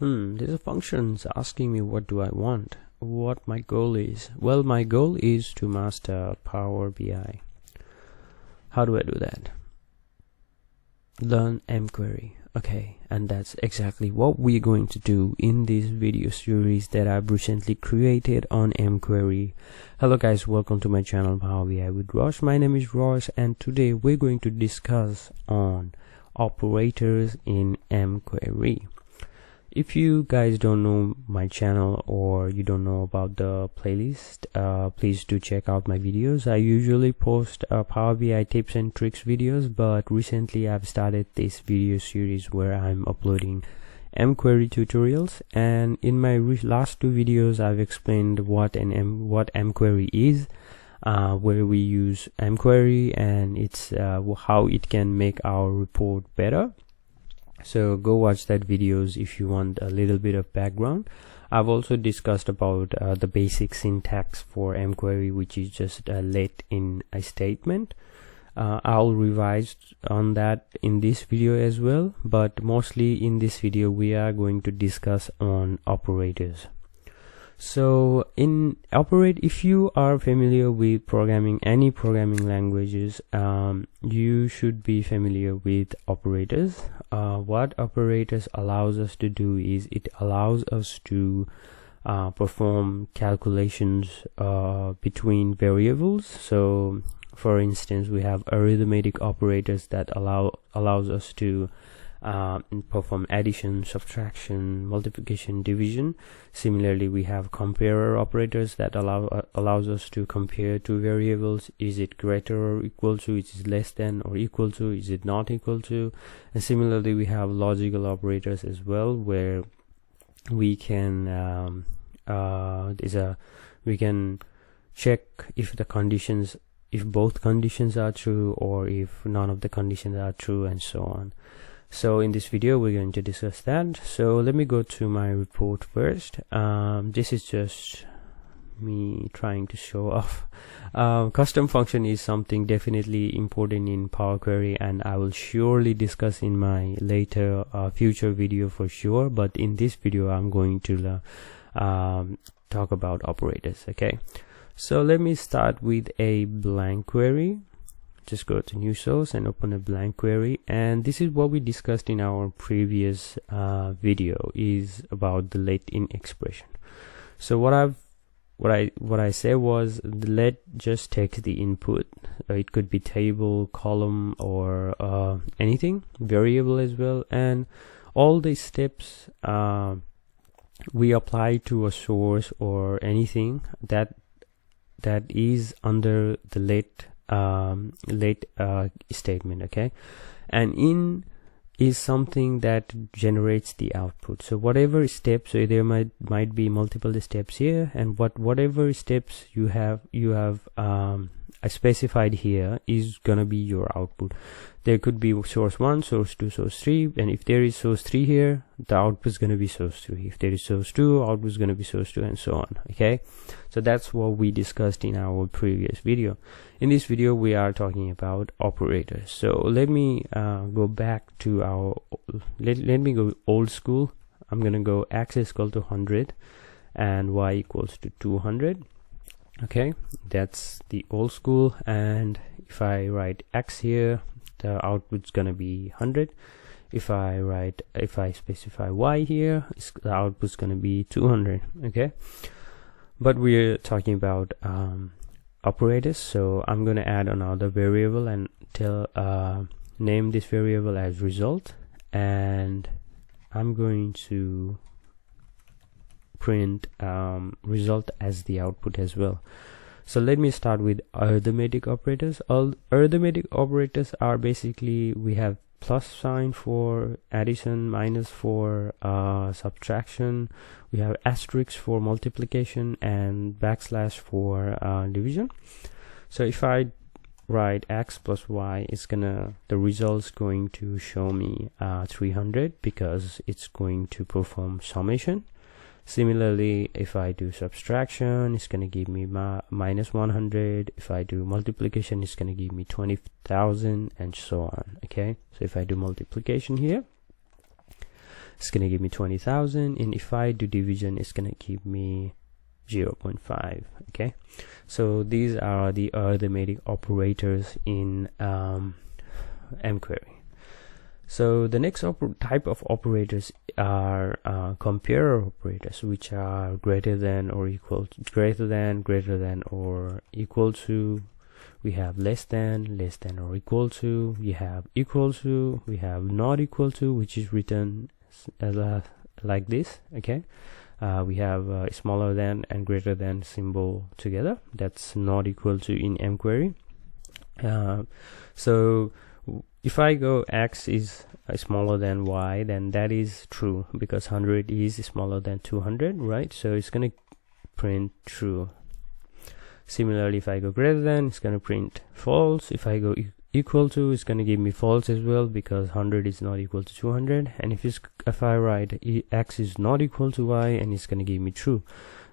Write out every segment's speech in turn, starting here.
There's a function asking me what do I want, what my goal is. Well, my goal is to master Power BI. How do I do that? Learn mQuery. Okay, and that's exactly what we're going to do in this video series that I've recently created on mQuery. Hello guys, welcome to my channel Power BI with Rosh. My name is Rosh, and today we're going to discuss on operators in mQuery. If you guys don't know my channel or you don't know about the playlist, please do check out my videos. I usually post Power BI tips and tricks videos, but recently I've started this video series where I'm uploading mQuery tutorials, and in my last two videos I've explained what mQuery is, where we use mQuery, and it's how it can make our report better. So go watch that videos if you want a little bit of background. I've also discussed about the basic syntax for mQuery, which is just let in a statement. I'll revise on that in this video as well, but mostly in this video we are going to discuss on operators. So in if you are familiar with programming, any programming languages, you should be familiar with operators. What operators allows us to do is it allows us to perform calculations between variables. So for instance, we have arithmetic operators that allows us to perform addition, subtraction, multiplication, division. Similarly, we have comparator operators that allows us to compare two variables. Is it greater or equal to, is it less than or equal to, is it not equal to? And similarly, we have logical operators as well, where we can we can check if both conditions are true, or if none of the conditions are true, and so on. So in this video we're going to discuss that. So let me go to my report first. This is just me trying to show off. Custom function is something definitely important in Power Query, and I will surely discuss in my later future video for sure, but in this video I'm going to talk about operators. Okay, so let me start with a blank query. Just go to new source and open a blank query, and this is what we discussed in our previous video, is about the let in expression. So what I said was the let just takes the input. It could be table, column, or anything, variable as well, and all the steps we apply to a source or anything that is under the let statement. Okay, and in is something that generates the output. So whatever steps, so there might be multiple steps here, and whatever steps you have specified here is gonna be your output. There could be source 1, source 2, source 3, and if there is source 3 here, the output is going to be source 3. If there is source 2, output is going to be source 2, and so on. Okay, so that's what we discussed in our previous video. In this video we are talking about operators. So let me go back to our let me go old school. I'm going to go x is equal to 100 and y equals to 200. Okay, that's the old school, and if I write x here, the output's gonna be 100. If I specify y here, the output's gonna be 200. Okay, but we're talking about operators, so I'm gonna add another variable and name this variable as result, and I'm going to print result as the output as well. So let me start with arithmetic operators. All arithmetic operators are basically, we have plus sign for addition, minus for subtraction, we have asterisk for multiplication, and backslash for division. So if I write x plus y, the result's going to show me 300, because it's going to perform summation. Similarly, if I do subtraction, it's going to give me minus 100. If I do multiplication, it's going to give me 20,000, and so on. Okay, so if I do multiplication here, it's gonna give me 20,000, and if I do division, it's gonna give me 0.5. okay, so these are the arithmetic operators in mQuery. So the next type of operators are comparor operators, which are greater than or equal to, greater than or equal to. We have less than or equal to. We have equal to. We have not equal to, which is written like this. Okay, we have smaller than and greater than symbol together. That's not equal to in mQuery. So if I go x is smaller than y, then that is true, because 100 is smaller than 200, right? So it's going to print true. Similarly, if I go greater than, it's going to print false. If I go equal to, it's going to give me false as well, because 100 is not equal to 200. And if I write x is not equal to y, and it's going to give me true,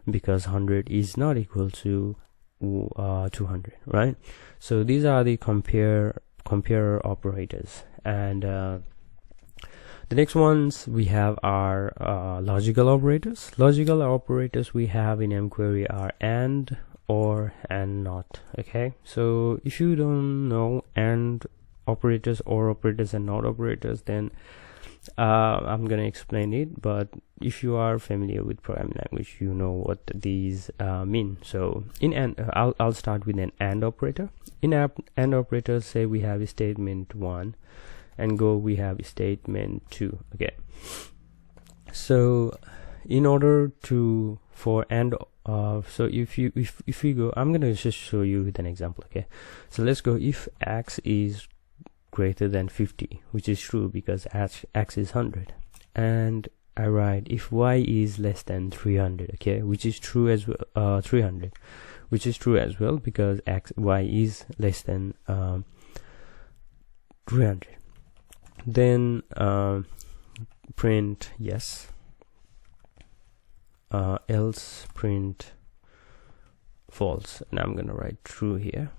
because 100 is not equal to 200, right? So these are the comparor operators. And the next ones we have are logical operators. Logical operators we have in mQuery are and, or, and not. Okay, so if you don't know and operators, or operators, and not operators, then I'm gonna explain it. But if you are familiar with programming language, you know what these mean. So in and I'll start with an and operator. In and operator, say we have a statement 1, and go we have a statement 2. Okay, so in order to for and so if we go, I'm gonna just show you with an example. Okay, so let's go if x is greater than 50, which is true because x is 100, and I write if y is less than 300. Okay, which is true as well. 300, which is true as well, because y is less than 300. Then print yes, else print false, and I'm gonna write true here.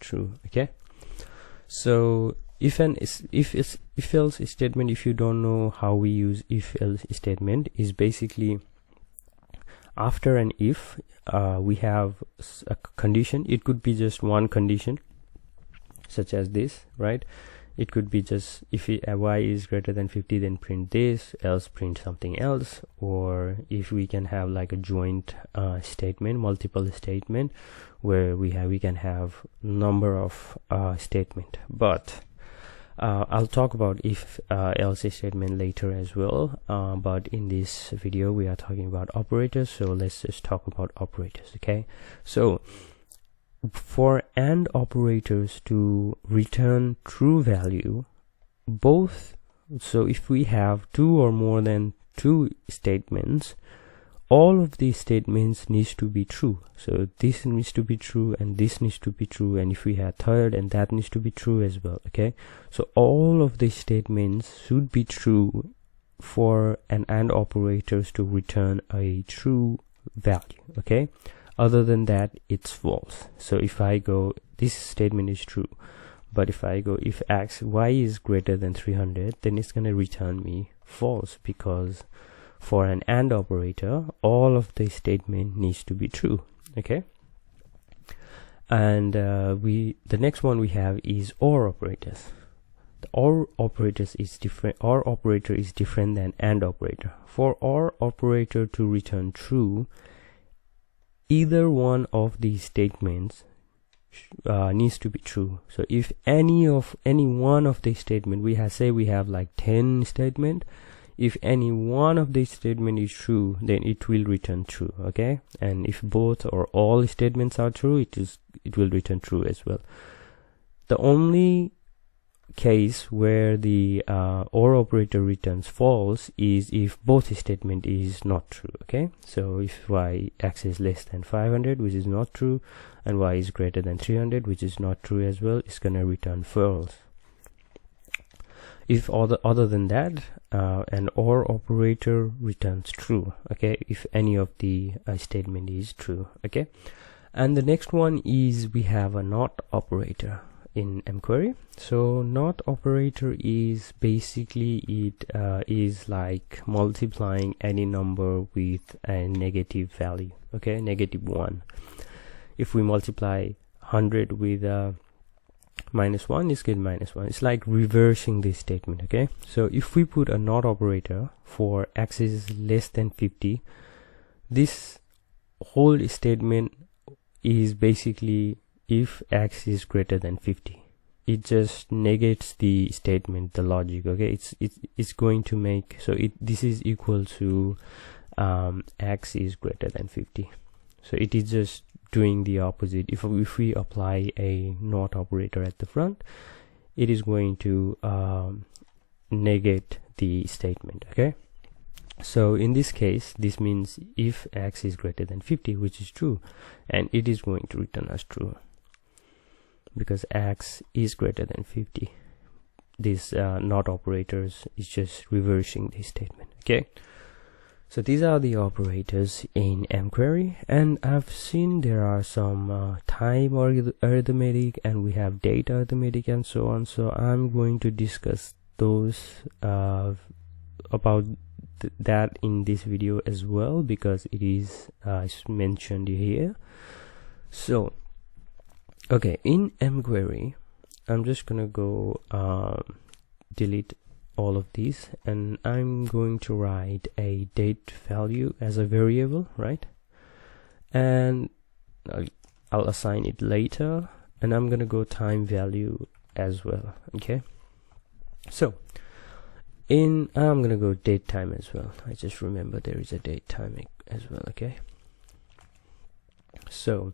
True. Okay, so if else statement, if you don't know how we use if else statement, is basically after an if we have a condition. It could be just one condition, such as this, right? It could be just if y is greater than 50, then print this, else print something else. Or if we can have like a joint statement, multiple statement, where we can have number of statement. But I'll talk about if else statement later as well, but in this video we are talking about operators, so let's just talk about operators. Okay, so for and operators to return true value, both, so if we have two or more than two statements, all of these statements needs to be true. So this needs to be true, and this needs to be true, and if we have third, and that needs to be true as well. Okay, so all of these statements should be true for an and operators to return a true value. Okay, other than that, it's false. So if I go, this statement is true, but if I go if y is greater than 300, then it's going to return me false, because for an and operator, all of the statement needs to be true. Okay, and the next one we have is or operators. The or operators is different. Or operator is different than and operator. For or operator to return true, either one of these statements needs to be true. So if any one of these statement, we have like 10 statement, if any one of these statement is true, then it will return true. Okay, and if both or all statements are true, it will return true as well. The only case where the or operator returns false is if both statement is not true. Okay, so if x is less than 500, which is not true, and y is greater than 300, which is not true as well, it's gonna return false. If other than that, an or operator returns true. Okay, if any of the statement is true. Okay, and the next one is we have a not operator. in mQuery. So not operator is basically it is like multiplying any number with a negative value, okay, -1. If we multiply 100 with -1, it's get -1. It's like reversing this statement, okay? So if we put a not operator for x is less than 50, this whole statement is basically if x is greater than 50. It just negates the statement, the logic, okay? It's going to make, so this is equal to x is greater than 50. So it is just doing the opposite. If we apply a not operator at the front, it is going to negate the statement, okay? So in this case, this means if x is greater than 50, which is true, and it is going to return us true because x is greater than 50. This not operators is just reversing this statement, okay? So these are the operators in mQuery, and I've seen there are some time arithmetic, and we have date arithmetic and so on. So I'm going to discuss those about that in this video as well, because it is mentioned here. So okay, in mQuery, I'm just gonna go delete all of these, and I'm going to write a date value as a variable, right? And I'll assign it later, and I'm gonna go time value as well, okay? So I'm gonna go date time as well. I just remember there is a date time as well, okay? So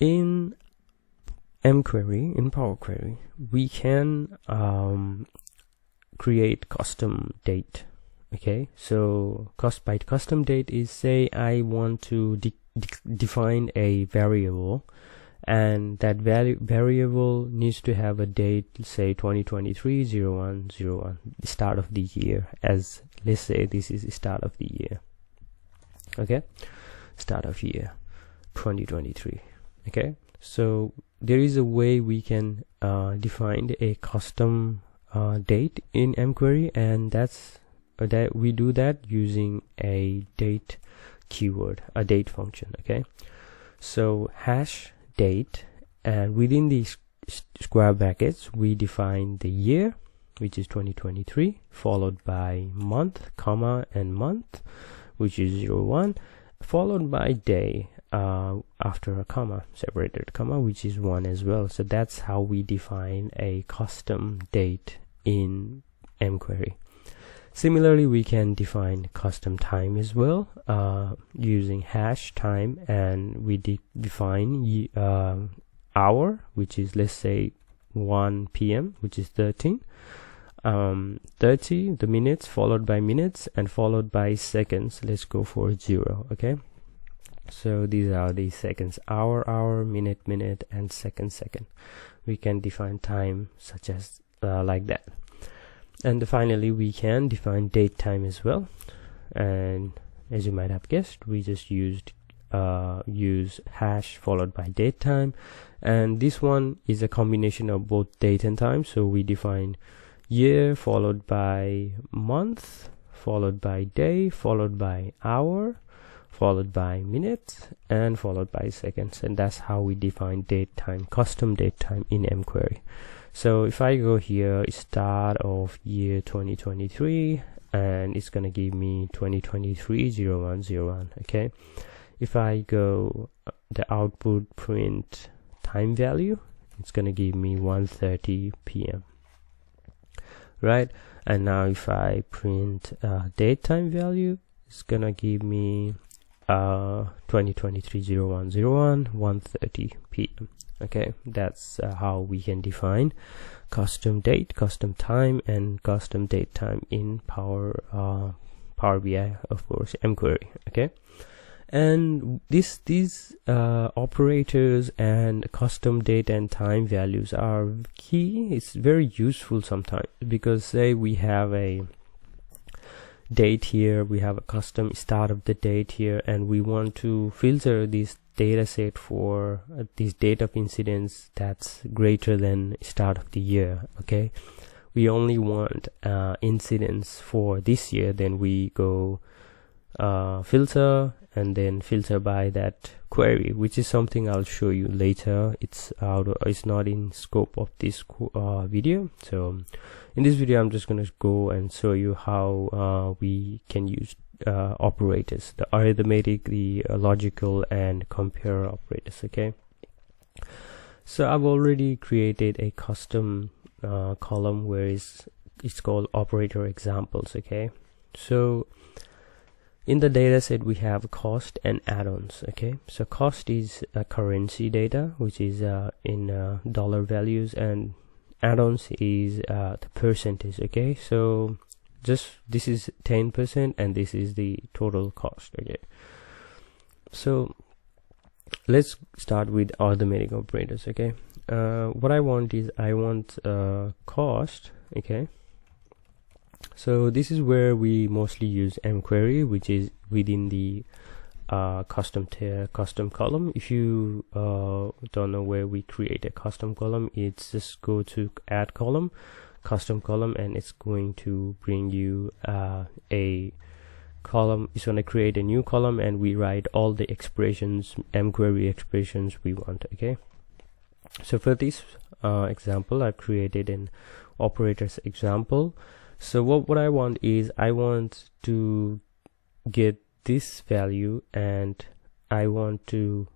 in mQuery, in Power Query, we can create custom date, okay? So by custom date is, say I want to define a variable, and that variable needs to have a date, say 2023-01-01, the start of the year, as let's say this is the start of the year, okay? Start of year 2023, okay? So there is a way we can define a custom date in mQuery, and that's that we do that using a date keyword, a date function, okay? So hash date, and within these square brackets we define the year, which is 2023, followed by month, comma, and month, which is 01, followed by day after a comma, separated comma, which is 1 as well. So that's how we define a custom date in mQuery. Similarly, we can define custom time as well using hash time, and we define hour, which is, let's say 1 p.m., which is 13, 30 the minutes, followed by minutes, and followed by seconds. Let's go for 0, okay? So these are the seconds: hour, minute, and second. We can define time such as like that. And finally, we can define date time as well. And as you might have guessed, we just use hash followed by date time, and this one is a combination of both date and time. So we define year followed by month, followed by day, followed by hour, followed by minutes, and followed by seconds. And that's how we define date time, custom date time in mQuery. So if I go here, start of year 2023, and it's gonna give me 2023-01-01, okay? If I go the output print time value, it's gonna give me 1:30 p.m. right? And now if I print date time value, it's gonna give me 2023-01-01, 1:30 p.m. okay? That's how we can define custom date, custom time, and custom date time in Power BI, of course, mQuery, okay? And these operators and custom date and time values are key. It's very useful sometimes, because say we have a date here, we have a custom start of the date here, and we want to filter this data set for this date of incidence that's greater than start of the year. Okay, we only want incidence for this year, then we go filter and then filter by that query, which is something I'll show you later. It's not in scope of this video. So in this video I'm just going to go and show you how we can use operators, the arithmetic, the logical and compare operators. Okay, so I've already created a custom column where it's called operator examples. Okay, so in the data set we have cost and add-ons. Okay, so cost is currency data, which is in dollar values, and add-ons is the percentage. Okay, so just this is 10% and this is the total cost. Okay, so let's start with arithmetic operators. Okay, what I want is cost. Okay, so this is where we mostly use mQuery, which is within the custom column. If you don't know where we create a custom column, it's just go to add column, custom column, and it's going to bring you a column. It's going to create a new column and we write all the expressions, mQuery expressions we want. Okay, so for this example I've created an operators example. So what I want is I want to get this value and I want to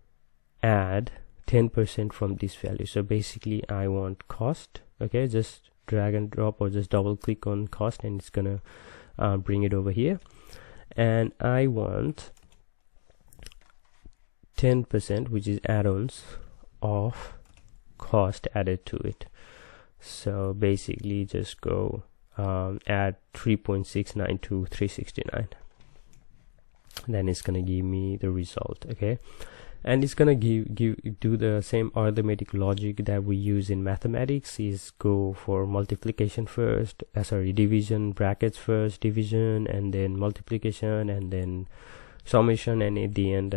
add 10% from this value. So basically I want cost. Okay, just drag and drop or just double click on cost and it's gonna bring it over here, and I want 10%, which is add-ons of cost added to it. So basically just go add 3.69 to 369, then it's gonna give me the result. Okay, and it's gonna do the same arithmetic logic that we use in mathematics. Is go for multiplication first, division, brackets first, division, and then multiplication, and then summation, and at the end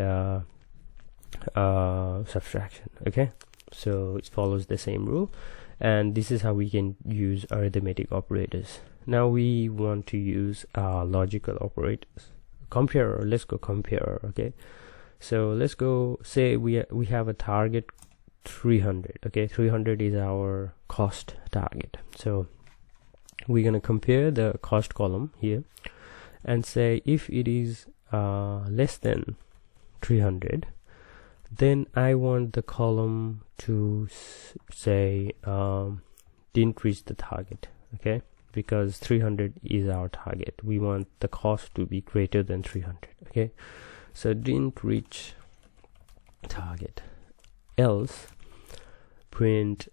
subtraction. Okay, so it follows the same rule, and this is how we can use arithmetic operators. Now we want to use logical operators. Comparor, let's go comparor. Okay, so let's go, say we have a target 300. Okay, 300 is our cost target. So we're gonna compare the cost column here and say if it is less than 300, then I want the column to say didn't reach the target. Okay, because 300 is our target, we want the cost to be greater than 300. Okay, so didn't reach target, else print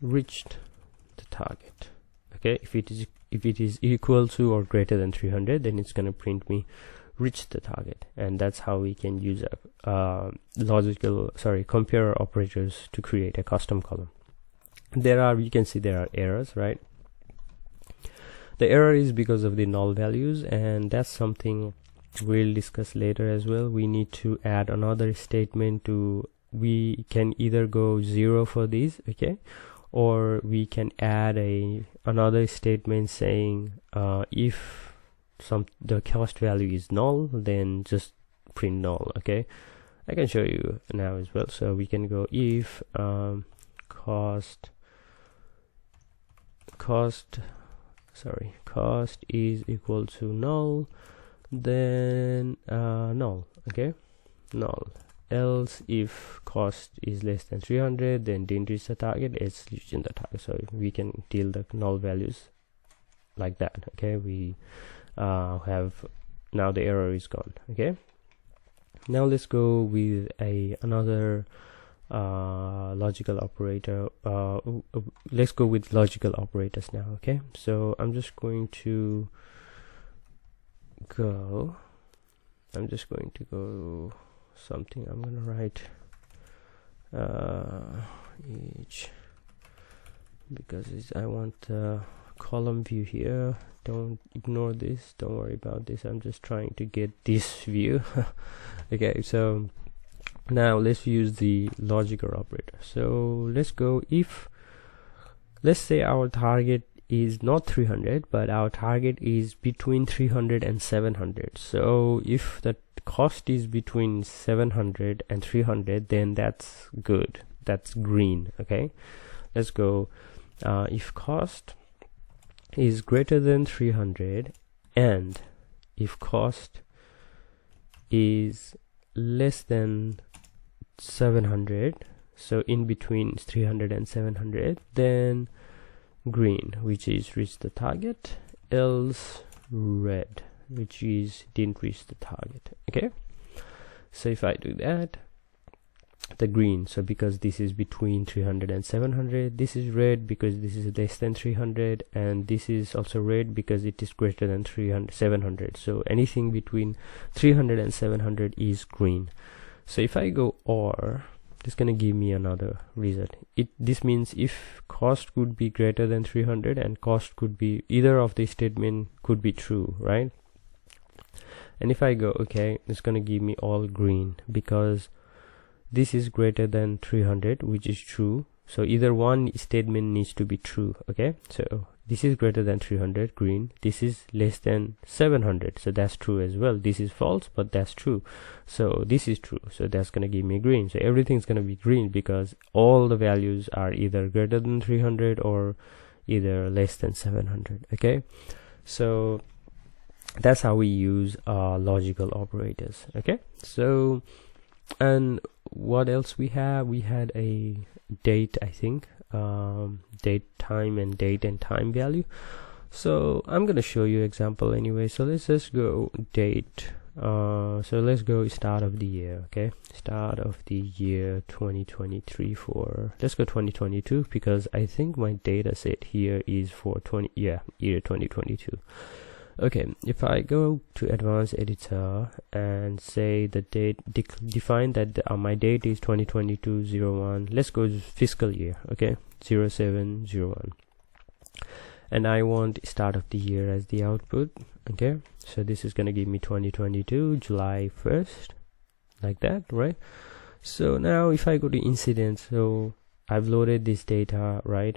reached the target. Okay, if it is equal to or greater than 300, then it's going to print me reach the target. And that's how we can use compare operators to create a custom column. You can see there are errors, right? The error is because of the null values, and that's something we'll discuss later as well. We need to add another statement we can either go 0 for these, okay, or we can add another statement saying if the cost value is null, then just print null. Okay, I can show you now as well. So we can go if cost is equal to null, then null. Okay, null. Else if cost is less than 300, then didn't reach the target, it's reaching the target. So we can deal the null values like that. Okay, we have now the error is gone. Okay, now let's go with another logical operator. Let's go with logical operators now. Okay, so I'm just going to go something. I'm gonna write each, because I want column view here. Don't ignore this, don't worry about this, I'm just trying to get this view. Okay, so now let's use the logical operator. So let's go, if let's say our target is not 300, but our target is between 300 and 700. So if the cost is between 700 and 300, then that's good, that's green. Okay, let's go, if cost is greater than 300 and if cost is less than 700, so in between 300 and 700, then green, which is reach the target, else red, which is didn't reach the target. Okay, so if I do that, the green, so because this is between 300 and 700, this is red because this is less than 300, and this is also red because it is greater than 700. So anything between 300 and 700 is green. So if I go OR, it's gonna give me another result. This means if cost could be greater than 300 and cost could be, either of these statement could be true, right? And if I go okay, it's gonna give me all green because this is greater than 300, which is true. So either one statement needs to be true. Okay, so this is greater than 300, green. This is less than 700, so that's true as well. This is false, but that's true. So this is true, so that's gonna give me green. So everything's gonna be green because all the values are either greater than 300 or either less than 700. Okay, so that's how we use logical operators. Okay, so and what else we have? We had a date, I think, date time and date and time value. So I'm gonna show you example anyway. So let's just go date. So let's go start of the year. Okay, start of the year 2023 for, let's go 2022 because I think my data set here is for year 2022. Okay, if I go to advanced editor and say the date, define that my date is 2022-01, let's go to fiscal year. Okay, 0701, and I want start of the year as the output. Okay, so this is gonna give me 2022 July 1st, like that, right? So now if I go to incident, so I've loaded this data, right?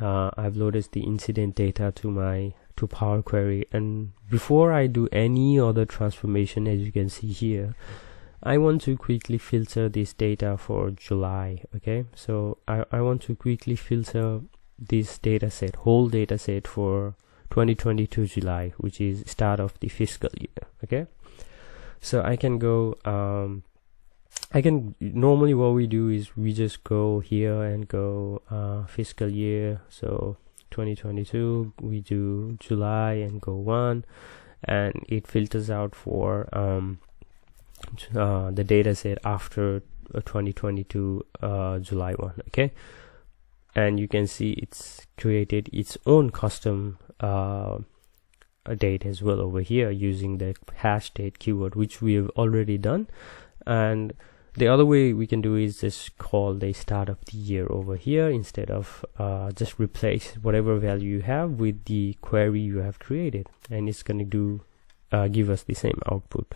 I've loaded the incident data to Power Query, and before I do any other transformation, as you can see here, I want to quickly filter this data for July. Okay, so I want to quickly filter this data set, whole data set for 2022 July, which is start of the fiscal year. Okay, so I can go normally what we do is we just go here and go fiscal year, so 2022 we do July and go 1, and it filters out for the data set after 2022 July 1. Okay, and you can see it's created its own custom date as well over here using the hash date keyword, which we have already done. And the other way we can do is just call the start of the year over here instead of just replace whatever value you have with the query you have created, and it's going to do give us the same output.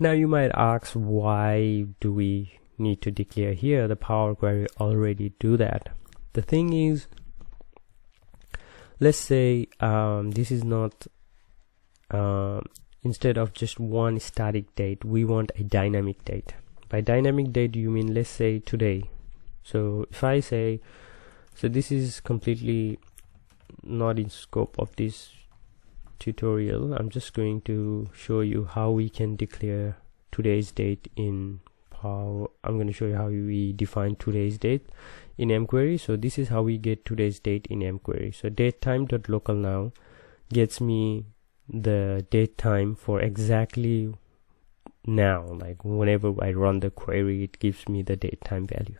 Now you might ask, why do we need to declare here? The Power Query already do that. The thing is, let's say this is not instead of just one static date, we want a dynamic date. By dynamic date you mean, let's say today. So if I say, so this is completely not in scope of this tutorial, I'm just going to show you how we can declare today's date in Power. I'm going to show you how we define today's date in mQuery. So this is how we get today's date in mQuery. So datetime.local now gets me the date time for exactly now, like whenever I run the query, it gives me the date time value.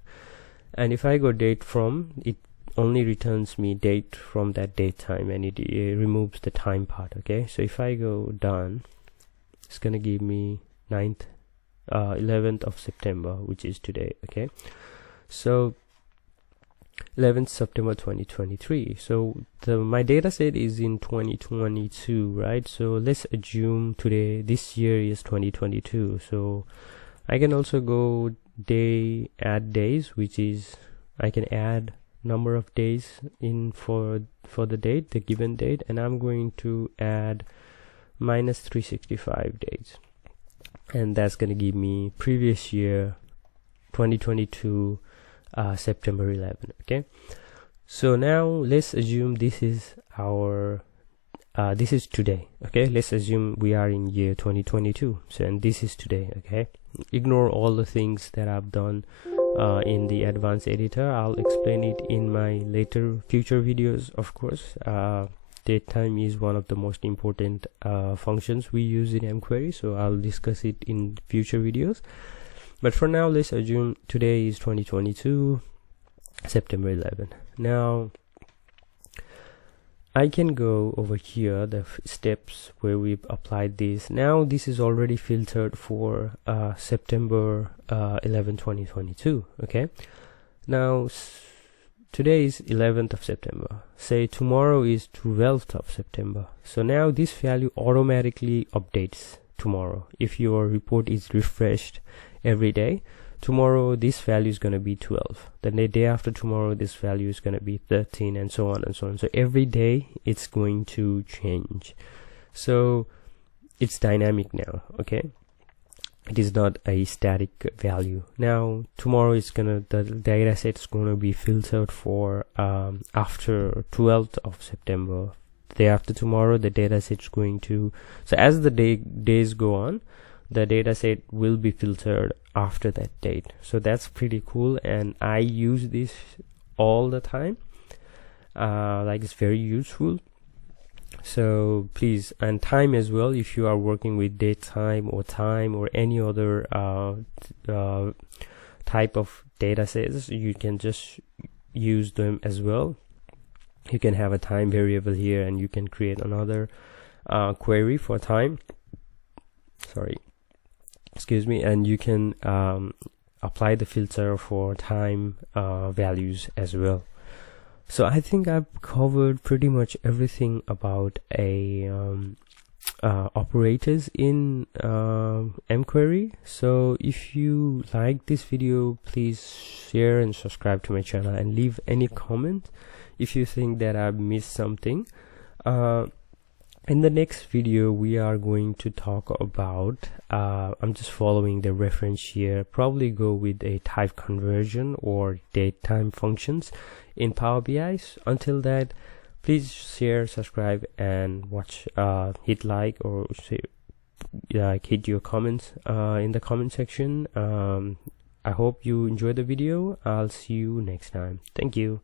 And if I go date from, it only returns me date from that date time, and it removes the time part. Okay, so if I go done, it's gonna give me 11th of September, which is today. Okay, so 11th September 2023. So my data set is in 2022, right? So let's assume today, this year is 2022. So I can also go add days, which is I can add number of days in for the date, the given date, and I'm going to add minus 365 days, and that's going to give me previous year 2022 September 11. Okay, so now let's assume this is our this is today. Okay, let's assume we are in year 2022, so and this is today. Okay, ignore all the things that I've done in the advanced editor. I'll explain it in my future videos, of course. Datetime is one of the most important functions we use in mQuery, so I'll discuss it in future videos. But for now, let's assume today is 2022 September 11. Now I can go over here, the steps where we've applied this. Now this is already filtered for September 11, 2022. Okay, now today is 11th of September. Say tomorrow is 12th of September. So now this value automatically updates tomorrow. If your report is refreshed every day, tomorrow this value is going to be 12. Then the day after tomorrow, this value is going to be 13, and so on and so on. So every day it's going to change. So it's dynamic now. Okay, it is not a static value. Now tomorrow the data set is going to be filtered for after 12th of September. The day after tomorrow, the data set is going to, so as the days go on, the data set will be filtered after that date. So that's pretty cool, and I use this all the time. Like, it's very useful. So please, and time as well, if you are working with datetime or time or any other type of data sets, you can just use them as well. You can have a time variable here, and you can create another query for time, excuse me, and you can apply the filter for time values as well. So I think I've covered pretty much everything about operators in mQuery. So if you like this video, please share and subscribe to my channel, and leave any comment if you think that I've missed something. In the next video, we are going to talk about, I'm just following the reference here, probably go with a type conversion or datetime functions in Power BI. Until that, please share, subscribe, and watch, hit like, or hit your comments in the comment section. I hope you enjoyed the video. I'll see you next time. Thank you.